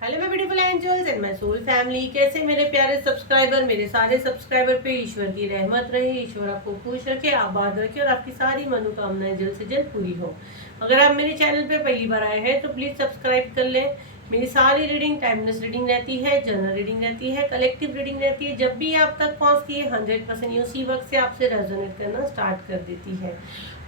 Hello मैं beautiful angels and my soul family. कैसे मेरे प्यारे सब्सक्राइबर, मेरे सारे सब्सक्राइबर पे ईश्वर की रहमत रहे, ईश्वर आपको खुश रखे, आबाद रखे और आपकी सारी मनोकामनाएं जल्द से जल्द पूरी हो। अगर आप मेरे चैनल पे पहली बार आए हैं तो प्लीज सब्सक्राइब कर लें। मेरी सारी रीडिंग टाइमलेस रीडिंग रहती है, जनरल रीडिंग रहती है, कलेक्टिव रीडिंग रहती है। जब भी आप तक पहुंचती है 100% ये उसी वक्त से आपसे रेजोनेट करना स्टार्ट कर देती है।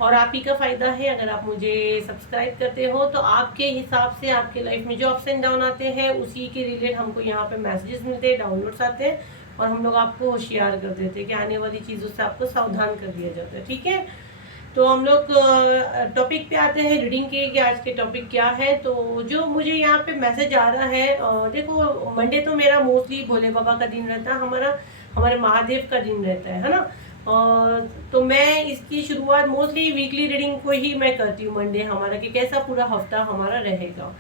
और आप ही का फायदा है, अगर आप मुझे सब्सक्राइब करते हो तो आपके हिसाब से आपके लाइफ में जो अप्स एंड डाउन आते हैं उसी के रिलेटेड हमको यहाँ पे मैसेजेस मिलते हैं, डाउनलोड्स आते हैं और हम लोग आपको होशियार कर देते हैं कि आने वाली चीज़ों से आपको सावधान कर दिया जाता है। ठीक है, तो हम लोग टॉपिक पे आते हैं रीडिंग के कि आज के टॉपिक क्या है। तो जो मुझे यहाँ पे मैसेज आ रहा है, देखो मंडे तो मेरा मोस्टली भोले बाबा का दिन रहता है, हमारे महादेव का दिन रहता है ना। तो मैं इसकी शुरुआत मोस्टली वीकली रीडिंग को ही मैं करती हूँ मंडे हमारा, कि कैसा पूरा हफ्ता हमारा रहेगा।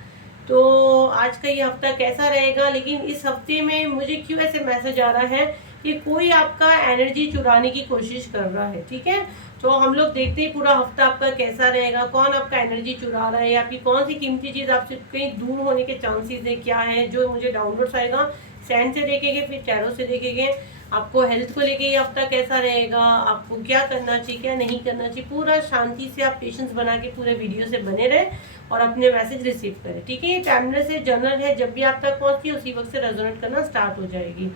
तो आज का ये हफ्ता कैसा रहेगा, लेकिन इस हफ्ते में मुझे क्यों ऐसे मैसेज आ रहा है कि कोई आपका एनर्जी चुराने की कोशिश कर रहा है। ठीक है, तो हम लोग देखते हैं पूरा हफ्ता आपका कैसा रहेगा, कौन आपका एनर्जी चुरा रहा है, आपकी कौन सी कीमती चीज़ आपसे कहीं दूर होने के चांसेस है, क्या है। जो मुझे डाउनलोड्स आएगा सैंड से देखेंगे, फिर टैरो से देखेंगे। आपको हेल्थ को लेके ये हफ्ता कैसा रहेगा, आपको क्या करना चाहिए क्या नहीं करना चाहिए, पूरा शांति से आप पेशेंस बना के पूरे वीडियो से बने रहे और अपने मैसेज रिसीव करें। ठीक है, ये टाइमलेस है, जनरल है, जब भी आप तक पहुंचती है उसी वक्त से रेजोनेट करना स्टार्ट हो जाएगी।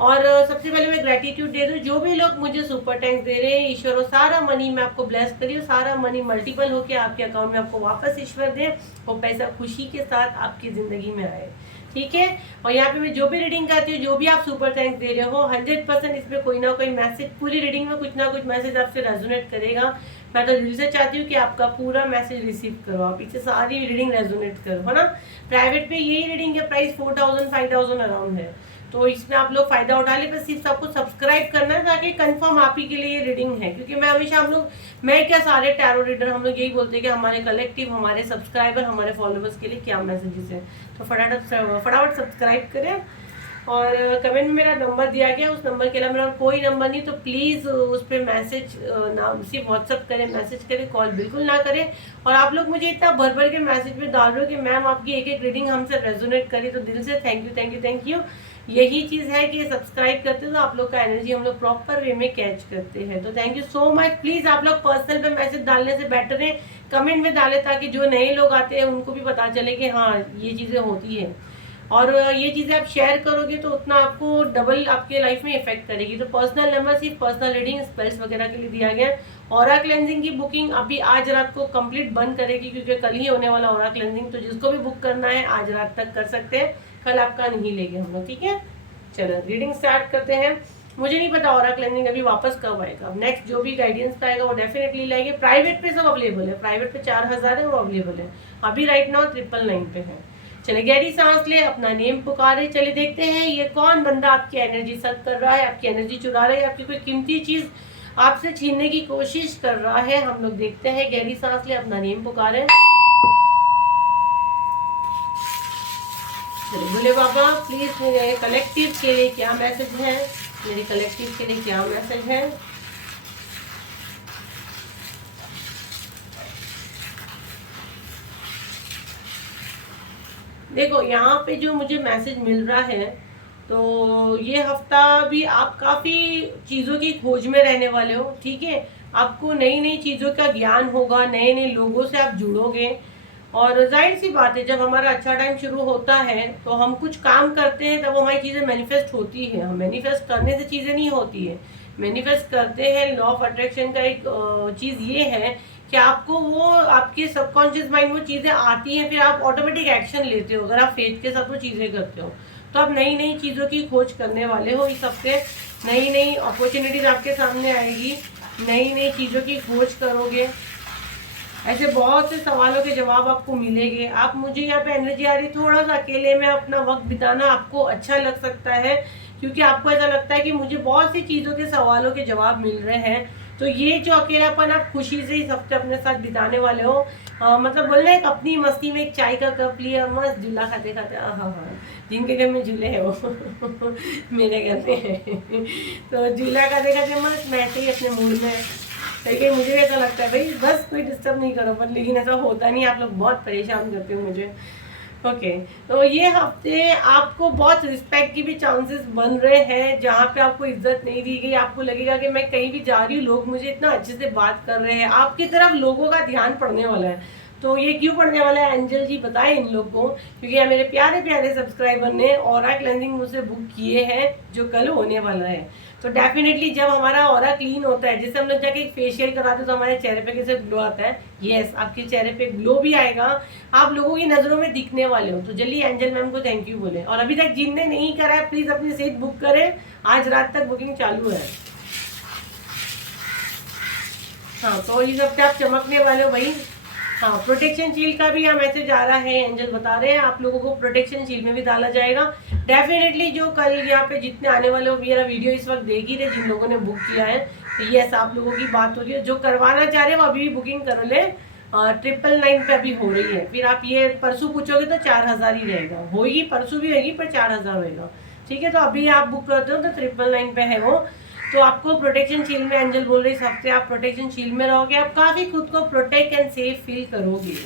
और सबसे पहले मैं ग्रेटिट्यूड दे रही हूँ, जो भी लोग मुझे सुपर टैंक्स दे रहे हैं, ईश्वर वो सारा मनी मैं आपको ब्लेस करी हूँ, सारा मनी मल्टीपल होके आपके अकाउंट में आपको वापस ईश्वर दे, वो पैसा खुशी के साथ आपकी जिंदगी में आए। ठीक है, और यहाँ पे मैं जो भी रीडिंग करती हूँ, जो भी आप सुपर थैंक्स दे रहे हो, 100% इसमें कोई ना कोई मैसेज, पूरी रीडिंग में कुछ ना कुछ मैसेज आपसे रेजोनेट करेगा। मैं तो दिल से चाहती हूँ कि आपका पूरा मैसेज रिसीव करो, आप इसे सारी रीडिंग रेजोनेट करो, है ना। प्राइवेट पे यही रीडिंग का प्राइस 4000 5000 अराउंड है, तो इसमें आप लोग फायदा उठा ले। बस सिर्फ आपको सब्सक्राइब करना है ताकि कंफर्म आप ही के लिए ये रीडिंग है, क्योंकि मैं हमेशा मैं क्या सारे टैरो रीडर हम लोग यही बोलते हैं कि हमारे कलेक्टिव, हमारे सब्सक्राइबर, हमारे फॉलोअर्स के लिए क्या मैसेजेस है। तो फटाफट सब्सक्राइब करें और कमेंट में मेरा नंबर दिया गया, उस नंबर के अलावा मेरा कोई नंबर नहीं, तो प्लीज़ उस पर मैसेज ना, सिर्फ व्हाट्सअप करें, मैसेज करें, कॉल बिल्कुल ना करें। और आप लोग मुझे इतना भर भर के मैसेज में डाल रहे हो कि मैम आपकी एक एक रीडिंग हमसे रेजोनेट करी, तो दिल से thank you thank you thank you. यही चीज़ है कि सब्सक्राइब करते हो तो आप लोग का एनर्जी हम लोग प्रॉपर वे में कैच करते हैं। तो thank you so much. Please आप लोग पर्सनल पे मैसेज डालने से बेटर है कमेंट में डालें, ताकि जो नए लोग आते हैं उनको भी पता चले कि हाँ ये चीज़ें होती है। और ये चीज़ें आप शेयर करोगे तो उतना आपको डबल आपके लाइफ में इफेक्ट करेगी। तो पर्सनल नंबर सिर्फ पर्सनल रीडिंग, स्पेल्स वगैरह के लिए दिया गया है। ऑरा क्लेंजिंग की बुकिंग अभी आज रात को कंप्लीट बंद करेगी, क्योंकि कल ही होने वाला ऑरा क्लेंजिंग, तो जिसको भी बुक करना है आज रात तक कर सकते हैं, कल आपका नहीं लेंगे हम लोग। ठीक है, चलो रीडिंग स्टार्ट करते हैं। मुझे नहीं पता ऑरा क्लेंजिंग अभी वापस कब आएगा, नेक्स्ट जो भी गाइडेंस आएगा वो डेफिनेटली लाएंगे। प्राइवेट पे सब अवेलेबल है, प्राइवेट पे 4000 है, वो अवेलेबल है अभी राइट नाउ 999 पे है। चले गहरी सांस ले, अपना नेम पुकारे, चले देखते हैं ये कौन बंदा आपकी एनर्जी सक कर रहा है, आपकी एनर्जी चुरा रहा है, आपकी कोई कीमती चीज आपसे छीनने की कोशिश कर रहा है। हम लोग देखते हैं, गहरी सांस ले, अपना नेम पुकारे। भोले बाबा प्लीज मेरे कलेक्टिव के लिए क्या मैसेज है, मेरे कलेक्टिव के लिए क्या मैसेज है। देखो यहाँ पे जो मुझे मैसेज मिल रहा है, तो ये हफ्ता भी आप काफ़ी चीज़ों की खोज में रहने वाले हो। ठीक है, आपको नई नई चीज़ों का ज्ञान होगा, नए नए लोगों से आप जुड़ोगे। और जाहिर सी बात है, जब हमारा अच्छा टाइम शुरू होता है तो हम कुछ काम करते हैं, तब हमारी चीज़ें मैनिफेस्ट होती है। हम मैनिफेस्ट करने से चीज़ें नहीं होती है, मैनिफेस्ट करते हैं। लॉ ऑफ अट्रैक्शन का एक चीज़ ये है कि आपको वो आपके सबकॉन्शियस माइंड में चीज़ें आती हैं, फिर आप ऑटोमेटिक एक्शन लेते हो। अगर आप फेथ के साथ वो चीज़ें करते हो तो आप नई नई चीज़ों की खोज करने वाले हो। इस हफ्ते नई नई अपॉर्चुनिटीज आपके सामने आएगी, नई नई चीज़ों की खोज करोगे। ऐसे बहुत से सवालों के जवाब आपको मिलेंगे। आप, मुझे यहाँ पे एनर्जी आ रही, थोड़ा सा अकेले में अपना वक्त बिताना आपको अच्छा लग सकता है, क्योंकि आपको ऐसा लगता है कि मुझे बहुत सी चीज़ों के सवालों के जवाब मिल रहे हैं। तो ये जो अकेलापन आप खुशी से इस हफ्ते अपने साथ बिताने वाले हो, मतलब बोलना एक अपनी मस्ती में एक चाय का कप लिया, मस्त झूला खाते खाते, हाँ हाँ, जिनके घर में झूले है वो मेरे घर में है तो झूला खाते खाते मस्त मैं ही अपने मूड में। लेकिन मुझे ऐसा लगता है भाई बस कोई डिस्टर्ब नहीं करो, पर लेकिन ऐसा होता नहीं, आप लोग बहुत परेशान करते हो मुझे। ओके तो ये हफ्ते आपको बहुत रिस्पेक्ट की भी चांसेस बन रहे हैं, जहाँ पे आपको इज्जत नहीं दी गई, आपको लगेगा कि मैं कहीं भी जा रही हूँ लोग मुझे इतना अच्छे से बात कर रहे हैं, आपकी तरफ लोगों का ध्यान पड़ने वाला है। तो ये क्यों पड़ने वाला है एंजल जी बताएं इन लोग को, क्योंकि ये मेरे प्यारे प्यारे सब्सक्राइबर ने ऑरा क्लेंजिंग मुझसे बुक किए हैं जो कल होने वाला है। तो डेफिनेटली जब हमारा ऑरा क्लीन होता है, जैसे हम लोग जाके फेशियल कराते हैं तो हमारे चेहरे पे कैसे ग्लो आता है, यस आपके चेहरे पे ग्लो भी आएगा, आप लोगों की नजरों में दिखने वाले हो। तो जल्दी एंजल मैम को थैंक यू बोले, और अभी तक जिनने नहीं करा है प्लीज अपनी सीट बुक करें, आज रात तक बुकिंग चालू है। हाँ तो ये सब आप चमकने वाले हो भाई। हाँ प्रोटेक्शन शील्ड का भी यहाँ मैसेज आ रहा है, एंजल बता रहे हैं आप लोगों को प्रोटेक्शन शील्ड में भी डाला जाएगा डेफिनेटली। जो कल यहाँ पे जितने आने वाले हो मेरा वीडियो इस वक्त देख ही रहे, जिन लोगों ने बुक किया है, तो यस आप लोगों की बात हो रही है, जो करवाना चाह रहे हो अभी भी बुकिंग कर ले। 999 पे अभी हो रही है, फिर आप ये परसों पूछोगे तो 4000 ही रहेगा, होगी परसों भी होगी पर 4000 होगा, ठीक है। तो अभी आप बुक करते हो तो 999 पे है वो। तो आपको प्रोटेक्शन शील्ड में एंजल बोल रही इस हफ्ते आप प्रोटेक्शन शील्ड में रहोगे, आप काफी खुद को प्रोटेक्ट एंड सेफ फील करोगे,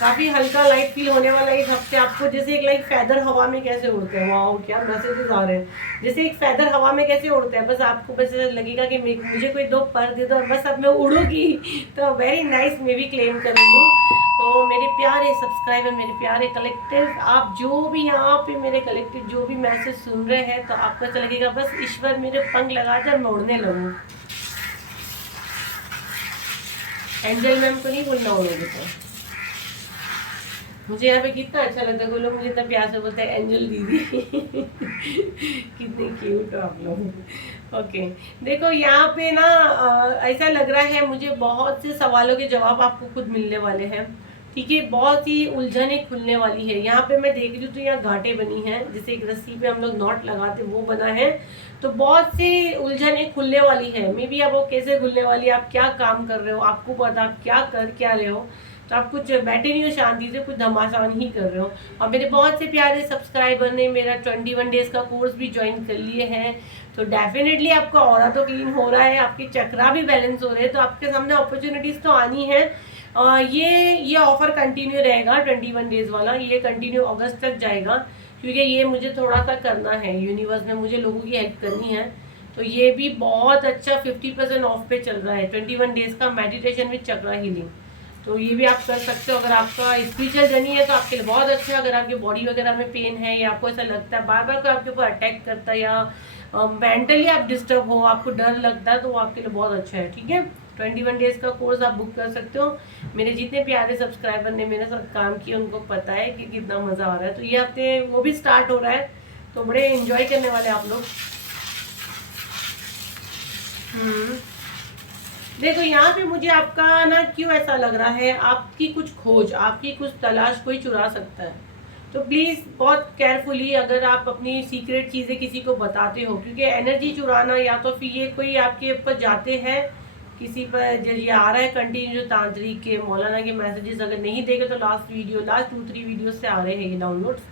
काफी हल्का लाइट फील होने वाला है इस हफ्ते आपको। जैसे एक लाइक फैदर हवा में कैसे उड़ते हैं, वाह क्या मैसेजेस आ रहे हैं, जैसे एक फैदर हवा में कैसे उड़ते हैं, बस आपको बस लगेगा कि मुझे कोई दो पर दे दो और बस अब मैं उड़ूंगी। तो वेरी नाइस, मैं भी क्लेम कर रही हूँ। तो मेरे प्यारे सब्सक्राइबर, मेरे प्यारे कलेक्टिव, आप जो भी यहाँ पे मेरे कलेक्टिव जो भी मैसेज सुन रहे हैं, तो आपको अच्छा लगेगा बस ईश्वर मेरे पंख लगा कर मैं उड़ने लगूँ। एंजल मैम को नहीं बोलना उड़ोगे तो। मुझे यहाँ पे कितना अच्छा लगता है, वो लोग मुझे इतना प्यार से बोलते हैं एंजल दीदी। कितने क्यूट हो आप लोग। ओके देखो यहाँ पे ना ऐसा लग रहा है मुझे बहुत से सवालों के जवाब आपको खुद मिलने वाले हैं, ठीक है। बहुत ही उलझने खुलने वाली है। यहाँ पे मैं देख रही हूँ तो यहाँ घाटे बनी हैं, जैसे एक रस्सी पे हम लोग नॉट लगाते वो बना है, तो बहुत सी उलझने खुलने वाली है। मे बी अब वो कैसे खुलने वाली है, आप क्या काम कर रहे हो आपको पता, आप क्या कर क्या रहे हो, तो आप कुछ बैठे नहीं हो शांति से, कुछ घमासान ही कर रहे हो। और मेरे बहुत से प्यारे सब्सक्राइबर ने मेरा 21 डेज का कोर्स भी ज्वाइन कर लिए हैं, तो डेफिनेटली आपका ऑरा तो क्लीन हो रहा है, आपके चक्रा भी बैलेंस हो रहे हैं, तो आपके सामने अपॉर्चुनिटीज तो आनी है। ये ऑफर कंटिन्यू रहेगा 21 डेज वाला, ये कंटिन्यू अगस्त तक जाएगा, क्योंकि ये मुझे थोड़ा सा करना है यूनिवर्स में, मुझे लोगों की हेल्प करनी है। तो ये भी बहुत अच्छा 50% ऑफ पे चल रहा है 21 डेज का मेडिटेशन विद चक्रा हीलिंग। तो ये भी आप कर सकते हो। अगर आपका स्पिरिचुअल जर्नी है तो आपके लिए बहुत अच्छा है। अगर आपकी बॉडी वगैरह में पेन है या आपको ऐसा लगता है बार बार कोई आपके ऊपर अटैक करता है, या मेंटली आप डिस्टर्ब हो, आपको डर लगता है, तो वो आपके लिए बहुत अच्छा है, ठीक है। 21 डेज का कोर्स आप बुक कर सकते हो। मेरे जितने प्यारे सब्सक्राइबर ने मेरे साथ काम किया उनको पता है कि कितना मज़ा आ रहा है। तो ये हफ्ते वो भी स्टार्ट हो रहा है, तो बड़े इंजॉय करने वाले आप लोग। देखो यहाँ पे मुझे आपका ना क्यों ऐसा लग रहा है, आपकी कुछ खोज, आपकी कुछ तलाश कोई चुरा सकता है। तो प्लीज़ बहुत केयरफुली अगर आप अपनी सीक्रेट चीज़ें किसी को बताते हो, क्योंकि एनर्जी चुराना या तो फिर ये कोई आपके ऊपर जाते हैं किसी पर, जो ये आ रहा है कंटिन्यू तांत्रिक के मौलाना के मैसेजेस, अगर नहीं देखे तो लास्ट 2-3 वीडियो से आ रहे हैं ये डाउनलोड्स,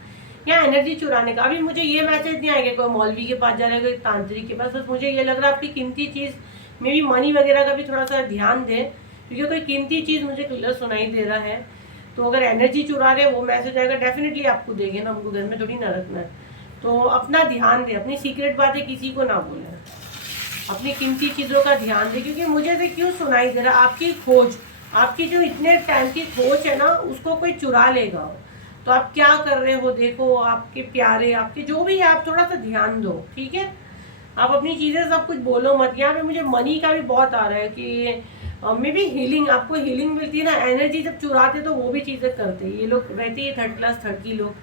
या एनर्जी चुराने का। अभी मुझे ये मैसेज नहीं आएगा कोई मौलवी के पास जा रहा है, कोई तांत्रिक के पास, बस मुझे ये लग रहा है आपकी कीमती चीज़ में भी मनी वगैरह का भी थोड़ा सा ध्यान दें, क्योंकि कोई कीमती चीज़ मुझे क्लियर सुनाई दे रहा है। तो अगर एनर्जी चुरा रहे वो मैसेज आएगा डेफिनेटली आपको देंगे ना, हमको घर में थोड़ी ना रखना है। तो अपना ध्यान दें, अपनी सीक्रेट बातें किसी को ना बोलें, अपनी कीमती चीज़ों का ध्यान दें, क्योंकि मुझे से क्यों सुनाई दे रहा आपकी खोज, आपकी जो इतने टाइम की खोज है ना उसको कोई चुरा लेगा। तो आप क्या कर रहे हो देखो, आपके प्यारे, आपके जो भी, आप थोड़ा सा ध्यान दो, ठीक है। आप अपनी चीज़ें सब कुछ बोलो मत। यहाँ पे मुझे मनी का भी बहुत आ रहा है कि मे बी हीलिंग, आपको हीलिंग मिलती है ना, एनर्जी जब चुराते तो वो भी चीज़ें करते, ये लोग रहते हैं 3rd क्लास 3rd की लोग।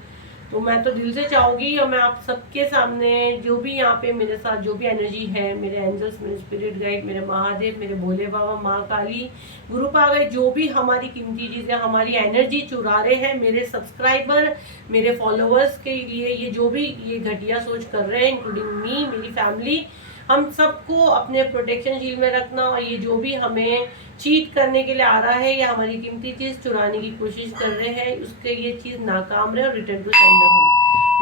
तो मैं तो दिल से चाहूँगी, और मैं आप सबके सामने जो भी यहाँ पे मेरे साथ जो भी एनर्जी है, मेरे एंजल्स, मेरे स्पिरिट गाइड, मेरे महादेव, मेरे भोले बाबा, माँ काली, गुरु पागल, जो भी हमारी कीमती चीज़ें, हमारी एनर्जी चुरा रहे हैं, मेरे सब्सक्राइबर, मेरे फॉलोअर्स के लिए ये जो भी ये घटिया सोच कर रहे हैं, इंक्लूडिंग मी, मेरी फैमिली, हम सबको अपने प्रोटेक्शन शील्ड में रखना। और ये जो भी हमें चीट करने के लिए आ रहा है या हमारी कीमती चीज़ चुराने की कोशिश कर रहे हैं, उसके ये चीज़ नाकाम रहे और रिटर्न टू सेंडर हो।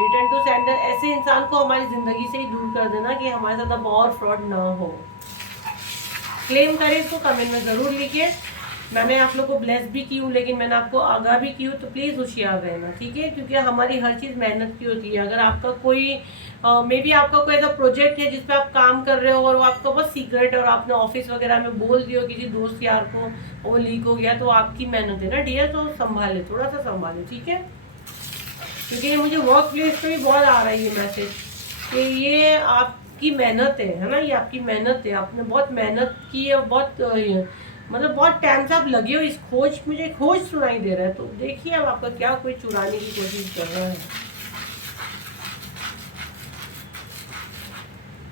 रिटर्न टू सेंडर, ऐसे इंसान को हमारी ज़िंदगी से ही दूर कर देना कि हमारे साथ अब और फ्रॉड ना हो। क्लेम करें इसको, कमेंट में ज़रूर लिखिए। मैंने आप लोग को ब्लेस भी की हूँ, लेकिन मैंने आपको आगाह भी की हूँ, तो प्लीज़ होशियार रहना, ठीक है। क्योंकि हमारी हर चीज़ मेहनत की होती है। अगर आपका कोई मे बी आपका कोई ऐसा प्रोजेक्ट है जिस पे आप काम कर रहे हो और वो आपका बहुत सीक्रेट है और आपने ऑफिस वगैरह में बोल दिया किसी दोस्त यार को, वो लीक हो गया, तो आपकी मेहनत है ना डियर, तो संभाले, थोड़ा सा संभाले, ठीक है। क्योंकि ये मुझे वर्क प्लेस पे भी बहुत आ रहा है ये मैसेज कि ये आपकी मेहनत है ना, ये आपकी मेहनत है, आपने बहुत मेहनत की है, बहुत मतलब बहुत टाइम से आप लगे हो इस खोज, मुझे खोज सुनाई दे रहा है। तो देखिए अब आपका क्या कोई चुराने की कोशिश कर रहा है।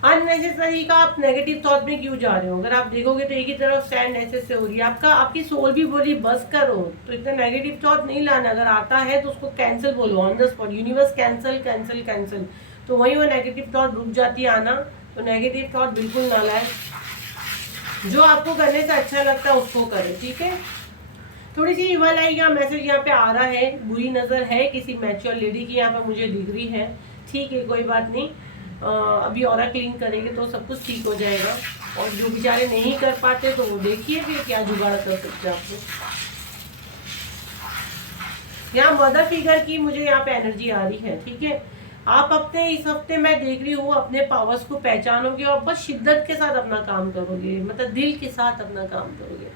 अननेसेसरी का आप नेगेटिव थॉट में क्यों जा रहे हो? अगर आप देखोगे तो एक ही तरफ स्टैंड ऐसे से हो रही है, आपका आपकी सोल भी बोली बस करो, तो इतना नेगेटिव थॉट नहीं लाना। अगर आता है तो उसको कैंसिल बोलो on the spot, universe cancel cancel cancel, तो वही वो नेगेटिव थॉट रुक जाती है आना। तो नेगेटिव थॉट बिल्कुल ना लाए, जो आपको करने से अच्छा लगता है उसको करें, ठीक है। थोड़ी सी इवल आई का मैसेज यहाँ पे आ रहा है, बुरी नजर है किसी मैच्योर लेडी की यहाँ पे मुझे दिख रही है, ठीक है कोई बात नहीं। अभी और क्लीन करेंगे तो सब कुछ ठीक हो जाएगा। और जो बेचारे नहीं कर पाते तो वो देखिए फिर क्या जुगाड़ कर सकते हैं आप लोग। यहाँ मदर फिगर की मुझे यहाँ पे एनर्जी आ रही है, ठीक है। आप अपने इस हफ्ते मैं देख रही हूँ अपने पावर्स को पहचानोगे और बहुत शिद्दत के साथ अपना काम करोगे, मतलब दिल के साथ अपना काम करोगे।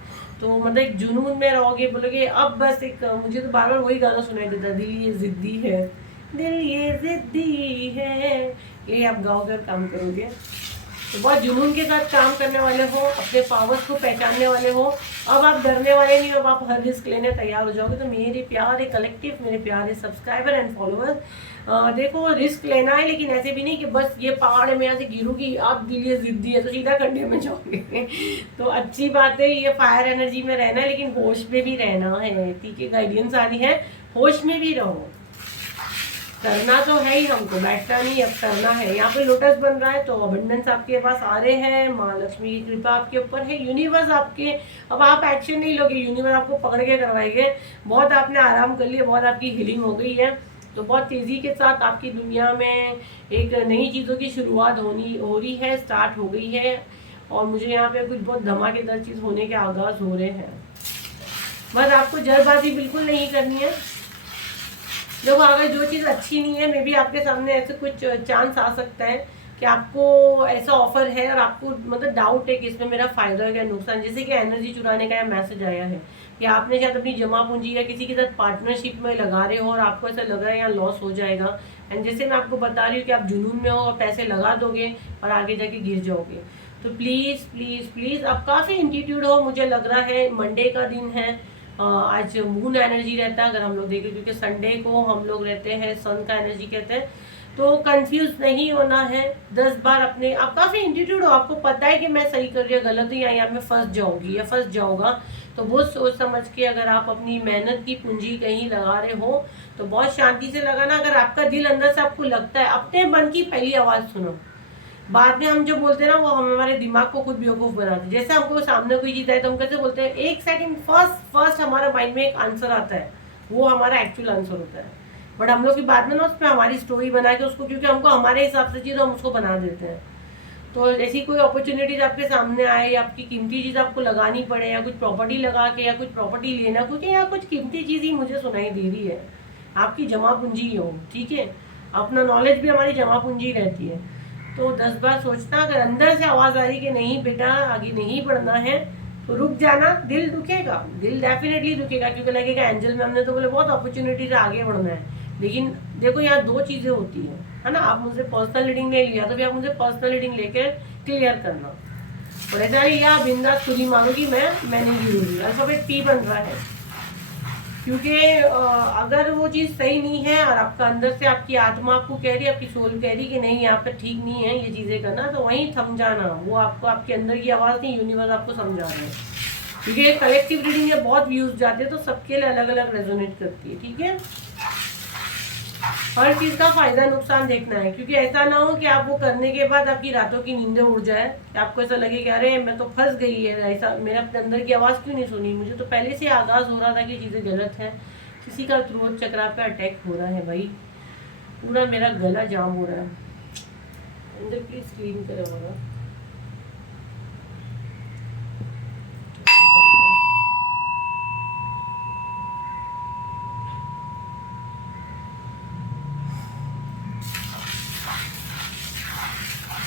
तो मतलब एक जुनून में रहोगे, बोलोगे अब बस एक, मुझे तो बार बार वही गाना सुनाई देता है, दिल ये जिद्दी है, दिल ये जिद्दी है, ये आप गाओगे और काम करोगे। तो बहुत जुनून के साथ काम करने वाले हो, अपने पावर्स को पहचानने वाले हो। अब आप डरने वाले नहीं, अब आप हर रिस्क लेने तैयार हो जाओगे। तो मेरे प्यारे कलेक्टिव, मेरे प्यारे सब्सक्राइबर एंड फॉलोअर्स, देखो रिस्क लेना है, लेकिन ऐसे भी नहीं कि बस ये पहाड़ में यहाँ से गिरूंगी, आप दिल ये जिद्दी है तो सीधा खड्डे में जाओगे। तो अच्छी बात है, ये फायर एनर्जी में रहना है, लेकिन होश में भी रहना है, ठीक है। गाइडेंस आ रही है, होश में भी रहो। करना तो है ही हमको, बैठना नहीं, अब करना है। यहाँ पे लोटस बन रहा है तो अबंडेंस आपके पास आ रहे हैं, माँ लक्ष्मी की कृपा आपके ऊपर है, यूनिवर्स आपके, अब आप एक्शन नहीं लोगे, यूनिवर्स आपको पकड़ के करवाएंगे। बहुत आपने आराम कर लिया, बहुत आपकी हीलिंग हो गई है, तो बहुत तेज़ी के साथ आपकी दुनिया में एक नई चीज़ों की शुरुआत हो रही है, स्टार्ट हो गई है। और मुझे यहाँ पे कुछ बहुत धमाकेदार चीज़ होने के आगाज़ हो रहे हैं। बस आपको जल्दबाजी बिल्कुल नहीं करनी है। देखो अगर जो चीज़ अच्छी नहीं है, मे बी आपके सामने ऐसे कुछ चांस आ सकता है कि आपको ऐसा ऑफर है और आपको मतलब डाउट है कि इसमें मेरा फायदा है या नुकसान। जैसे कि एनर्जी चुराने का मैसेज आया है कि आपने शायद अपनी जमा पूंजी या किसी के साथ पार्टनरशिप में लगा रहे हो और आपको ऐसा लग रहा है यहाँ लॉस हो जाएगा। एंड जैसे मैं आपको बता रही हूँ कि आप जुनून में हो और पैसे लगा दोगे और आगे जाके गिर जाओगे। तो प्लीज़ प्लीज़ प्लीज़, आप काफ़ी इंटीट्यूड हो, मुझे लग रहा है मंडे का दिन है, आज मून एनर्जी रहता है अगर हम लोग देखें, क्योंकि संडे को हम लोग रहते हैं सन का एनर्जी कहते हैं। तो कंफ्यूज नहीं होना है, 10 बार अपने, आप काफ़ी इंटीट्यूड हो, आपको पता है कि मैं सही कर रही हूँ गलत हूँ, या मैं फंस जाऊंगी या फंस जाऊंगा। तो वो सोच समझ के अगर आप अपनी मेहनत की पूंजी कहीं लगा रहे हो तो बहुत शांति से लगाना। अगर आपका दिल अंदर से आपको लगता है, अपने मन की पहली आवाज़ सुनो। बाद में हम जो बोलते हैं ना, वो हम हमारे दिमाग को खुद बेवकूफ़ बनाते हैं। जैसे हमको सामने कोई चीज़ आए तो हम कैसे बोलते हैं, एक सेकंड फर्स्ट हमारा माइंड में एक आंसर आता है, वो हमारा एक्चुअल आंसर होता है। बट हम लोग की बाद में ना उस पर हमारी स्टोरी बना के उसको, क्योंकि हमको हमारे हिसाब से चीज़ हम उसको बना देते हैं। तो ऐसी कोई अपॉर्चुनिटीज आपके सामने आए या आपकी कीमती चीज़ आपको लगानी पड़े, या कुछ प्रॉपर्टी लगा के या कुछ प्रॉपर्टी लेना, कुछ या कुछ कीमती चीज़ ही मुझे सुनाई दे रही है, आपकी जमा पूंजी हो, ठीक है। अपना नॉलेज भी हमारी जमा पूंजी रहती है। तो 10 बार सोचना, अगर अंदर से आवाज़ आ रही कि नहीं बेटा आगे नहीं बढ़ना है तो रुक जाना। दिल दुखेगा, दिल डेफिनेटली दुखेगा, क्योंकि लगेगा एंजल मैम ने तो बोले बहुत अपॉर्चुनिटीज आगे बढ़ना है। लेकिन देखो यहाँ दो चीज़ें होती है ना, आप मुझसे पर्सनल रीडिंग ले लिया तो भी आप मुझे पर्सनल रीडिंग लेकर क्लियर करना। और ऐसा नहीं या बिंदास खुद ही मानो कि मैं नहीं गिरूंगी, अल्फाबेट पी बन रहा है। क्योंकि अगर वो चीज़ सही नहीं है और आपका अंदर से आपकी आत्मा आपको कह रही है, आपकी सोल कह रही है कि नहीं यहाँ पे ठीक नहीं है ये चीज़ें करना, तो वहीं थम जाना। वो आपको, आपके अंदर की आवाज़ नहीं, यूनिवर्स आपको समझा रहे हैं। क्योंकि कलेक्टिव रीडिंग में बहुत व्यूज जाते हैं तो सबके लिए अलग अलग रेजोनेट करती है, ठीक है। हर चीज़ का फायदा नुकसान देखना है, क्योंकि ऐसा ना हो कि आप वो करने के बाद आपकी रातों की नींदें उड़ जाए, कि आपको ऐसा लगे कि अरे मैं तो फंस गई है, ऐसा मेरा अपने अंदर की आवाज़ क्यों नहीं सुनी, मुझे तो पहले से आगाज़ हो रहा था कि चीज़ें गलत हैं। किसी का थ्रोट चक्रा पे अटैक हो रहा है भाई, पूरा मेरा गला जाम हो रहा है। अंदर प्लीज क्लीन करो हमारा।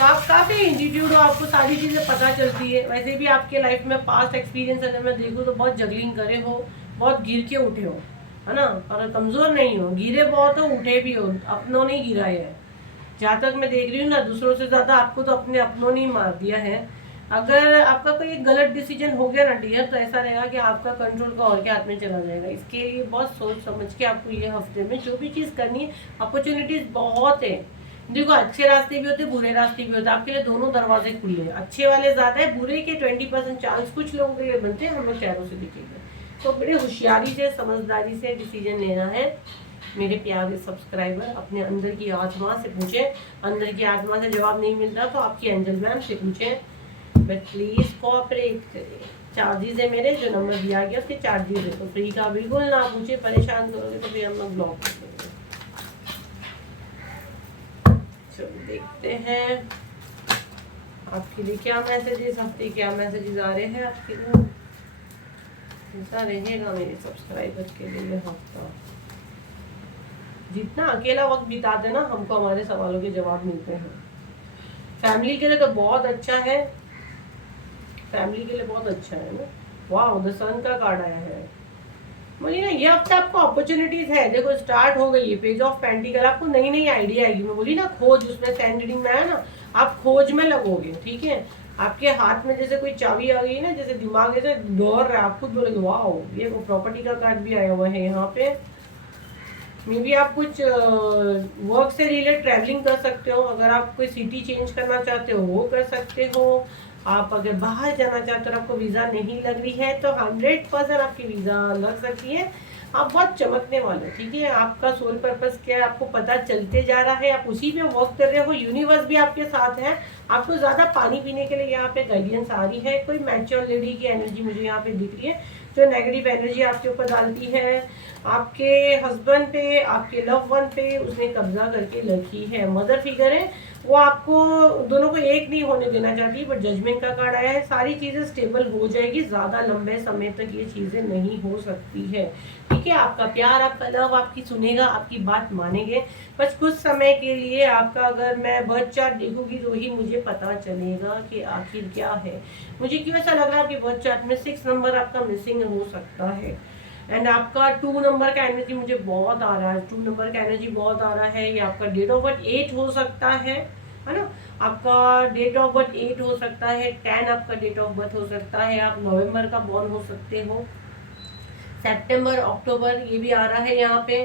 आप काफ़ी इंस्टीट्यूट हो, आपको सारी चीज़ें पता चलती है। वैसे भी आपके लाइफ में पास्ट एक्सपीरियंस अगर मैं देखूँ तो बहुत जगलिंग करे हो, बहुत गिर के उठे हो, है ना, और कमज़ोर नहीं हो, गिरे बहुत हो, उठे भी हो, अपनों ने गिरा है। जहाँ तक मैं देख रही हूँ ना, दूसरों से ज़्यादा आपको तो अपने अपनों ने ही मार दिया है। अगर आपका कोई गलत डिसीजन हो गया ना डियर, तो ऐसा रहेगा कि आपका कंट्रोल का और के हाथ में चला जाएगा। इसके लिए बहुत सोच समझ के आपको ये हफ्ते में जो भी चीज़ करनी है, अपॉर्चुनिटीज़ बहुत है। देखो, अच्छे रास्ते भी होते, बुरे रास्ते भी होते, आपके लिए दोनों दरवाजे खुले हैं। अच्छे वाले ज़्यादा है, बुरे के 20% चांस कुछ लोगों के लिए बनते हैं, हम लोग चेहरों से दिखेंगे। तो बड़े होशियारी से, समझदारी से डिसीजन लेना है। मेरे प्यारे सब्सक्राइबर, अपने अंदर की आत्मा से पूछें। अंदर की आत्मा से जवाब नहीं मिलता तो आपकी एंजल मैम से पूछें, बट प्लीज़ कोऑपरेट करें। चार्जेस है मेरे, जो नंबर दिया गया उसके चार्जेस है, तो फ्री का बिल्कुल ना पूछे। परेशान करोगे तो फिर हम लोग ब्लॉक कर देंगे। चलो देखते हैं आपके लिए क्या मैसेजेस, हफ्ते क्या मैसेजेस आ रहे हैं आपके लिए। ऐसा रहेगा मेरे सब्सक्राइबर के लिए हफ्ता। जितना अकेला वक्त बिताते ना, हमको हमारे सवालों के जवाब मिलते हैं। फैमिली के लिए तो बहुत अच्छा है, फैमिली के लिए बहुत अच्छा है ना। वाह, द सन का कार्ड आया है। बोलिए ना, ये हफ्ता आपको अपॉर्चुनिटीज है। देखो, स्टार्ट हो गई है पेज ऑफ पेंटिकल, आपको नई नई आइडिया आएगी। मैं बोली ना, खोज, उसमें सेंड रीडिंग में आया ना, आप खोज में लगोगे। ठीक है, आपके हाथ में जैसे कोई चाबी आ गई ना, जैसे दिमाग ऐसे दौड़ रहा है, आप खुद बोलेंगे वाह। ये प्रॉपर्टी का कार्ड भी आया हुआ है यहाँ पे। मे बी आप कुछ वर्क से रिलेटेड ट्रैवलिंग कर सकते हो। अगर आप कोई सिटी चेंज करना चाहते हो वो कर सकते हो। आप अगर बाहर जाना चाहते हो, आपको वीज़ा नहीं लग रही है, तो 100% आपकी वीज़ा लग सकती है। आप बहुत चमकने वाले, ठीक है। आपका सोल पर्पस क्या है आपको पता चलते जा रहा है, आप उसी पे वर्क कर रहे हो। यूनिवर्स भी आपके साथ है। आपको ज़्यादा पानी पीने के लिए यहाँ पे गाइडेंस आ रही है। कोई मैच्योर लेडी की एनर्जी मुझे यहाँ पे दिख रही है, जो नेगेटिव एनर्जी आपके ऊपर डालती है, आपके हस्बैंड पे, आपके लव वन पे उसने कब्जा करके रखी है। मदर फिगर है, वो आपको दोनों को एक नहीं होने देना चाहती, बट जजमेंट का कार्ड आया है। सारी चीज़ें स्टेबल हो जाएगी, ज़्यादा लंबे समय तक ये चीज़ें नहीं हो सकती है। ठीक है, आपका प्यार, आपका लव आपकी सुनेगा, आपकी बात मानेंगे। बस कुछ समय के लिए आपका, अगर मैं बर्थ चार्ट देखूंगी तो ही मुझे पता चलेगा कि आखिर क्या है। मुझे क्यों ऐसा लग रहा है कि बर्थ चार्ट में 6 नंबर आपका मिसिंग हो सकता है। एंड आपका 2 नंबर का एनर्जी मुझे बहुत आ रहा है, 2 नंबर का एनर्जी बहुत आ रहा है। ये आपका डेट ऑफ बर्थ 8 हो सकता है ना। आपका डेट ऑफ बर्थ 8 हो सकता है, 10 आपका डेट ऑफ बर्थ हो सकता है। आप नवंबर का बॉर्न हो सकते हो, सितंबर, अक्टूबर, ये भी आ रहा है यहाँ पे।